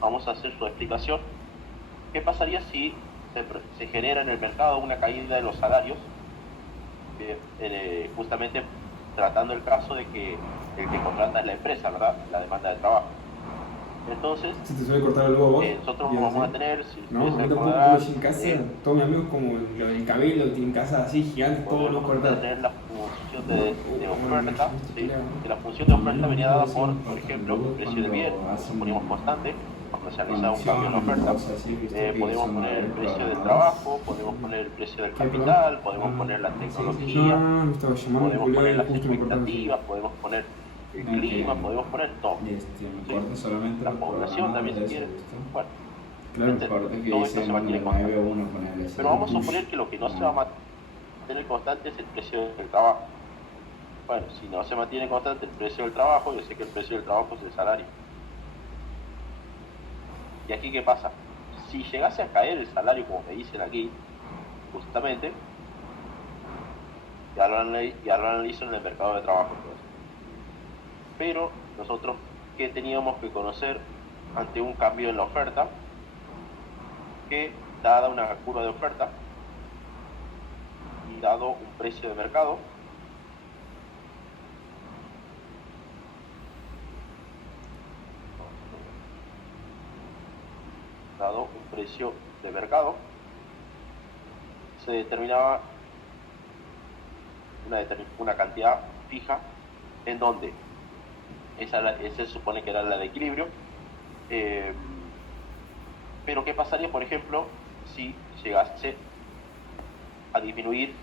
vamos a hacer su explicación. ¿Qué pasaría si se genera en el mercado una caída de los salarios? Justamente tratando el caso de que el que contrata es la empresa, ¿verdad? La demanda de trabajo. Entonces, ¿Se te suele cortar algo a vos? nosotros ¿Bien vamos así? a tener, si No, a ustedes se mí tampoco, porque acordarán, yo en casa, todos mis amigos como lo del cabello, tienen casas así gigantes, todos los podemos cortados. tener la función de Bueno, me oferta, llamaste ¿sí? claro. Que la función de A mí oferta los venía míos dada recién por cortan ejemplo, el luz precio del bien, cuando lo poníamos hacen constante, cuando se analizaba un cambio en la conexiones y oferta. cosas así, viste, que Podemos son a poner el veces precio del programadas. trabajo, podemos poner el precio del ¿Qué, perdón? capital, podemos No, poner la sí, sí, No, tecnología, no, no, me estaba llamando un podemos culeo poner y las justo me cortaron el celular. expectativas, podemos poner el no que clima, podemos poner todo, me ¿sí? corta solamente La los población también programados si de eso, quiere. viste. Bueno, Claro, el corte que todo esto se dicen mantiene constante. 9-1 con el Pero ese vamos a push. suponer que lo que no se va a mantener constante es el precio del trabajo. Bueno, si no se mantiene constante el precio del trabajo, yo sé que el precio del trabajo es el salario. ¿Y aquí qué pasa? Si llegase a caer el salario, como me dicen aquí, justamente, ya lo analizo en el mercado de trabajo. Entonces. Pero nosotros, ¿qué teníamos que conocer ante un cambio en la oferta? Que dada una curva de oferta y dado un precio de mercado, se determinaba una cantidad fija en donde ese se supone que era la de equilibrio. Pero ¿qué pasaría, por ejemplo, si llegase a disminuir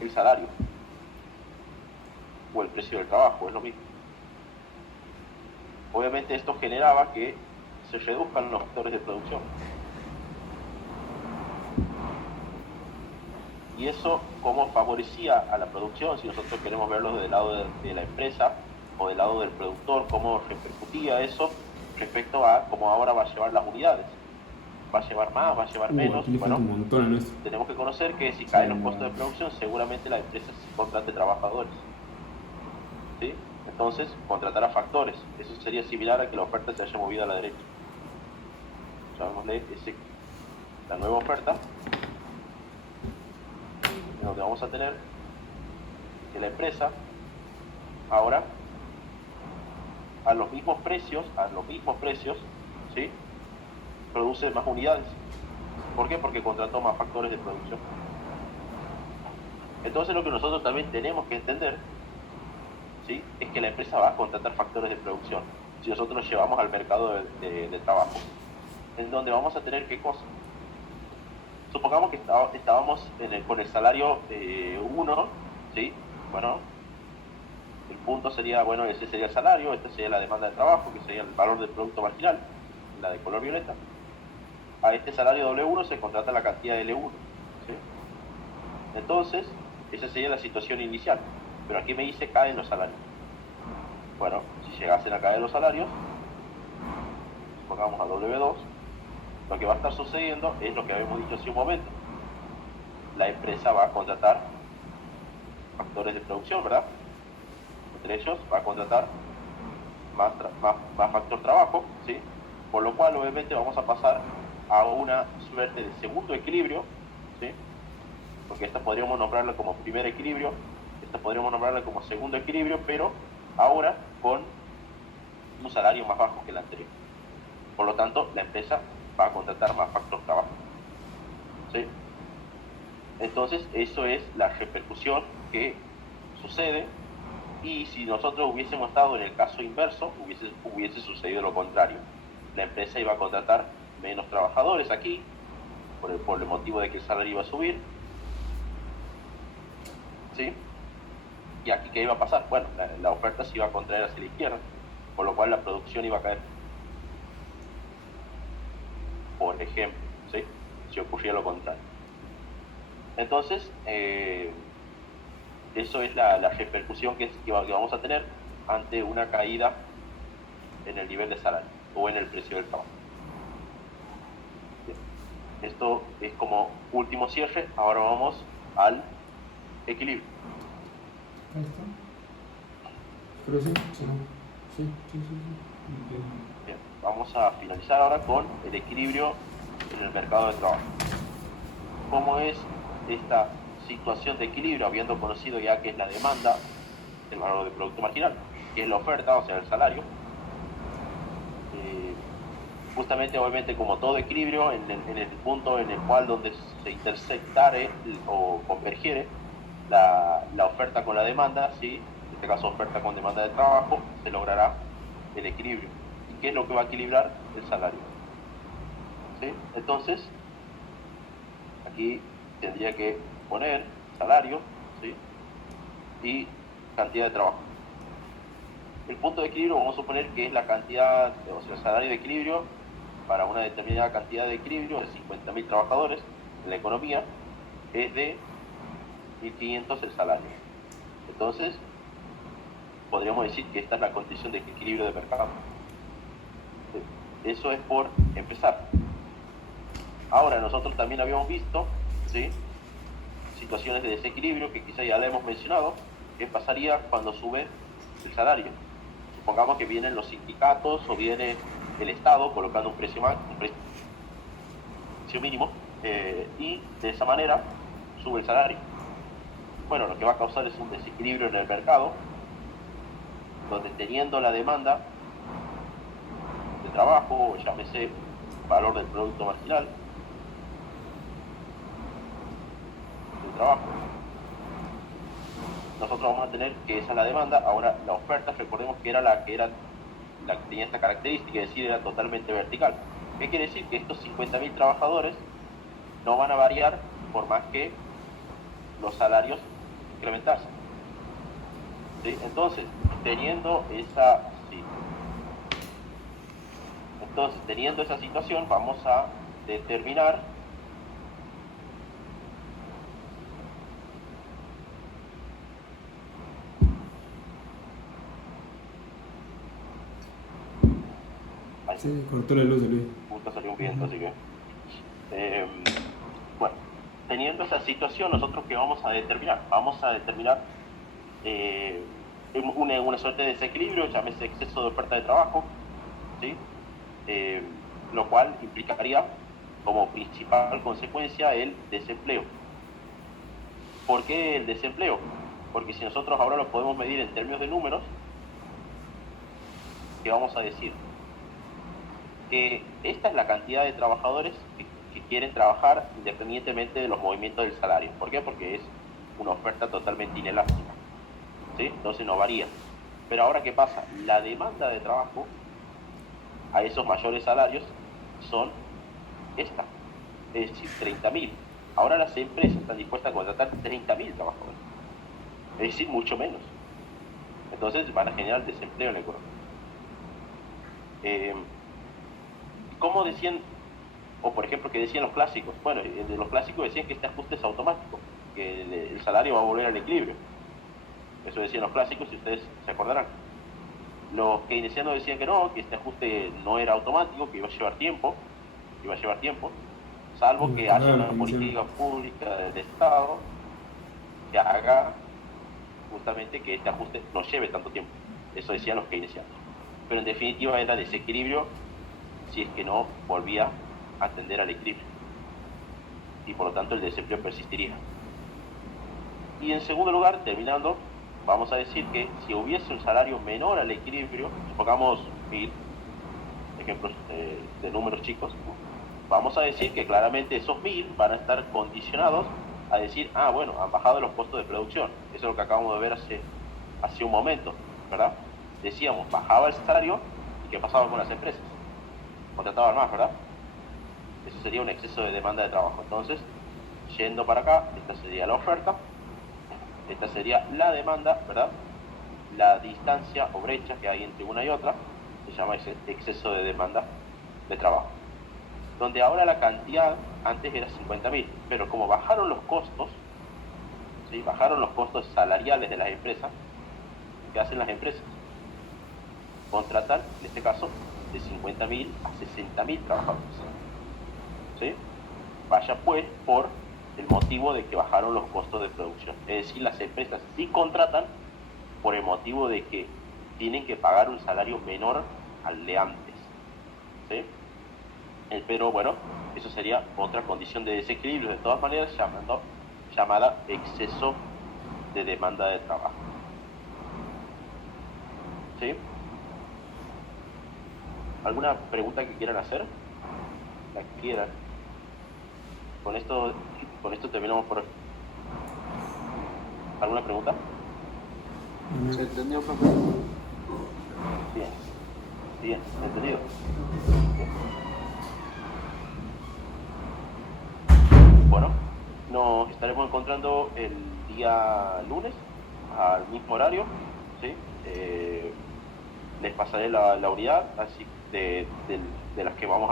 el salario o el precio del trabajo? Es lo mismo. Obviamente esto generaba que se reduzcan los factores de producción. Y eso, ¿cómo favorecía a la producción? Si nosotros queremos verlo del lado de la empresa o del lado del productor, ¿cómo repercutía eso respecto a cómo ahora va a llevar las unidades? ¿Va a llevar más? ¿Va a llevar menos? Aquí le falta un montón a nuestro. Tenemos que conocer que si Sí, caen los costos de producción, seguramente la empresa contrate trabajadores, ¿sí? Entonces, contratar a factores. Eso sería similar a que la oferta se haya movido a la derecha. Llamémosle la nueva oferta, en donde vamos a tener que la empresa ahora a los mismos precios, ¿sí? Produce más unidades. ¿Por qué? Porque contrató más factores de producción. Entonces lo que nosotros también tenemos que entender, ¿sí? Es que la empresa va a contratar factores de producción. Si nosotros nos llevamos al mercado de trabajo, en donde vamos a tener qué cosa. Supongamos que estábamos con el salario 1, ¿sí? Bueno, el punto sería, bueno, ese sería el salario, esta sería la demanda de trabajo, que sería el valor del producto marginal, la de color violeta. A este salario W1 se contrata la cantidad de L1, ¿sí? Entonces, esa sería la situación inicial. Pero aquí me dice caen los salarios. Bueno, si llegasen a caer los salarios, pongamos a W2, lo que va a estar sucediendo es lo que habíamos dicho hace un momento. La empresa va a contratar factores de producción, ¿verdad? Entre ellos va a contratar más factor trabajo, ¿sí? Por lo cual, obviamente, vamos a pasar a una suerte de segundo equilibrio, ¿sí? Porque esta podríamos nombrarla como primer equilibrio, esta podríamos nombrarla como segundo equilibrio, pero ahora con un salario más bajo que el anterior. Por lo tanto, la empresa va a contratar más factor trabajo, ¿sí? Entonces, eso es la repercusión que sucede. Y si nosotros hubiésemos estado en el caso inverso, hubiese sucedido lo contrario. La empresa iba a contratar menos trabajadores aquí, por el motivo de que el salario iba a subir, ¿sí? Y aquí, ¿qué iba a pasar? Bueno, la oferta se iba a contraer hacia la izquierda, por lo cual la producción iba a caer. Por ejemplo, ¿sí? Si ocurría lo contrario. Entonces, eso es la repercusión que vamos a tener ante una caída en el nivel de salario o en el precio del trabajo. Bien. Esto es como último cierre. Ahora vamos al equilibrio. Ahí está. Creo que sí, sí, no. Sí, sí, sí, sí. Bien, vamos a finalizar ahora con el equilibrio en el mercado de trabajo. ¿Cómo es esta situación de equilibrio, habiendo conocido ya que es la demanda, el valor de producto marginal, que es la oferta, o sea, el salario? Justamente, obviamente, como todo equilibrio, en el punto en el cual donde se intersectare o convergiere la oferta con la demanda, ¿sí? En este caso oferta con demanda de trabajo, se logrará el equilibrio. ¿Y qué es lo que va a equilibrar? El salario. ¿Sí? Entonces, aquí tendría que poner salario, ¿sí? Y cantidad de trabajo. El punto de equilibrio vamos a suponer que es la cantidad, o sea, el salario de equilibrio para una determinada cantidad de equilibrio de 50.000 trabajadores en la economía es de 1.500 el salario. Entonces, podríamos decir que esta es la condición de equilibrio de mercado. Eso es por empezar. Ahora, nosotros también habíamos visto, ¿sí?, situaciones de desequilibrio que quizá ya la hemos mencionado, que pasaría cuando sube el salario. Supongamos que vienen los sindicatos o viene el Estado colocando un precio mínimo, y de esa manera sube el salario. Bueno, lo que va a causar es un desequilibrio en el mercado, donde teniendo la demanda de trabajo, o llámese valor del producto marginal del trabajo, nosotros vamos a tener que esa es la demanda. Ahora la oferta, recordemos que era la que tenía esta característica, es decir, era totalmente vertical. ¿Qué quiere decir? Que estos 50.000 trabajadores no van a variar por más que los salarios incrementasen. ¿Sí? Entonces, teniendo esa situación, vamos a determinar Sí, cortó la luz de Luis. justo salió un viento, así que bueno, teniendo esa situación, nosotros ¿qué vamos a determinar? Vamos a determinar una suerte de desequilibrio, llámese exceso de oferta de trabajo, ¿sí? Lo cual implicaría como principal consecuencia el desempleo. ¿Por qué el desempleo? Porque si nosotros ahora lo podemos medir en términos de números, ¿qué vamos a decir? Que esta es la cantidad de trabajadores que quieren trabajar independientemente de los movimientos del salario. ¿Por qué? Porque es una oferta totalmente inelástica, ¿sí? Entonces no varía. Pero ahora, ¿qué pasa? La demanda de trabajo a esos mayores salarios son esta, es decir, 30.000. Ahora las empresas están dispuestas a contratar 30.000 trabajadores, es decir, mucho menos. Entonces van a generar desempleo en la economía. ¿Cómo decían, o por ejemplo, que decían los clásicos? Bueno, de los clásicos decían que este ajuste es automático, que el salario va a volver al equilibrio. Eso decían los clásicos, si ustedes se acordarán. Los keynesianos decían que no, que este ajuste no era automático, que iba a llevar tiempo, salvo que haya una política pública del Estado que haga justamente que este ajuste no lleve tanto tiempo. Eso decían los keynesianos. Pero en definitiva era desequilibrio si es que no volvía a tender al equilibrio, y por lo tanto el desempleo persistiría. Y en segundo lugar, terminando, vamos a decir que si hubiese un salario menor al equilibrio, supongamos 1.000, ejemplos de números chicos, vamos a decir que claramente esos 1.000 van a estar condicionados a decir, bueno, han bajado los costos de producción. Eso es lo que acabamos de ver hace un momento, ¿verdad? Decíamos, bajaba el salario, ¿y qué pasaba con las empresas? Contrataban más, ¿verdad? Eso sería un exceso de demanda de trabajo. Entonces, yendo para acá, esta sería la oferta, esta sería la demanda, ¿verdad? La distancia o brecha que hay entre una y otra se llama exceso de demanda de trabajo. Donde ahora la cantidad antes era 50.000, pero como bajaron los costos, ¿sí? Bajaron los costos salariales de las empresas, ¿qué hacen las empresas? Contratan, en este caso, de 50.000 a 60.000 trabajadores, ¿sí? Vaya pues por el motivo de que bajaron los costos de producción. Es decir, las empresas sí contratan por el motivo de que tienen que pagar un salario menor al de antes. ¿sí? Pero bueno, eso sería otra condición de desequilibrio, de todas maneras llamada exceso de demanda de trabajo. ¿Sí? ¿Alguna pregunta que quieran hacer? La que quieran. Con esto terminamos por hoy. ¿Alguna pregunta? ¿Se entendió, profe? Bien. Bien, entendido. Bien. Bueno, nos estaremos encontrando el día lunes al mismo horario, ¿sí? Les pasaré la unidad así de las que vamos a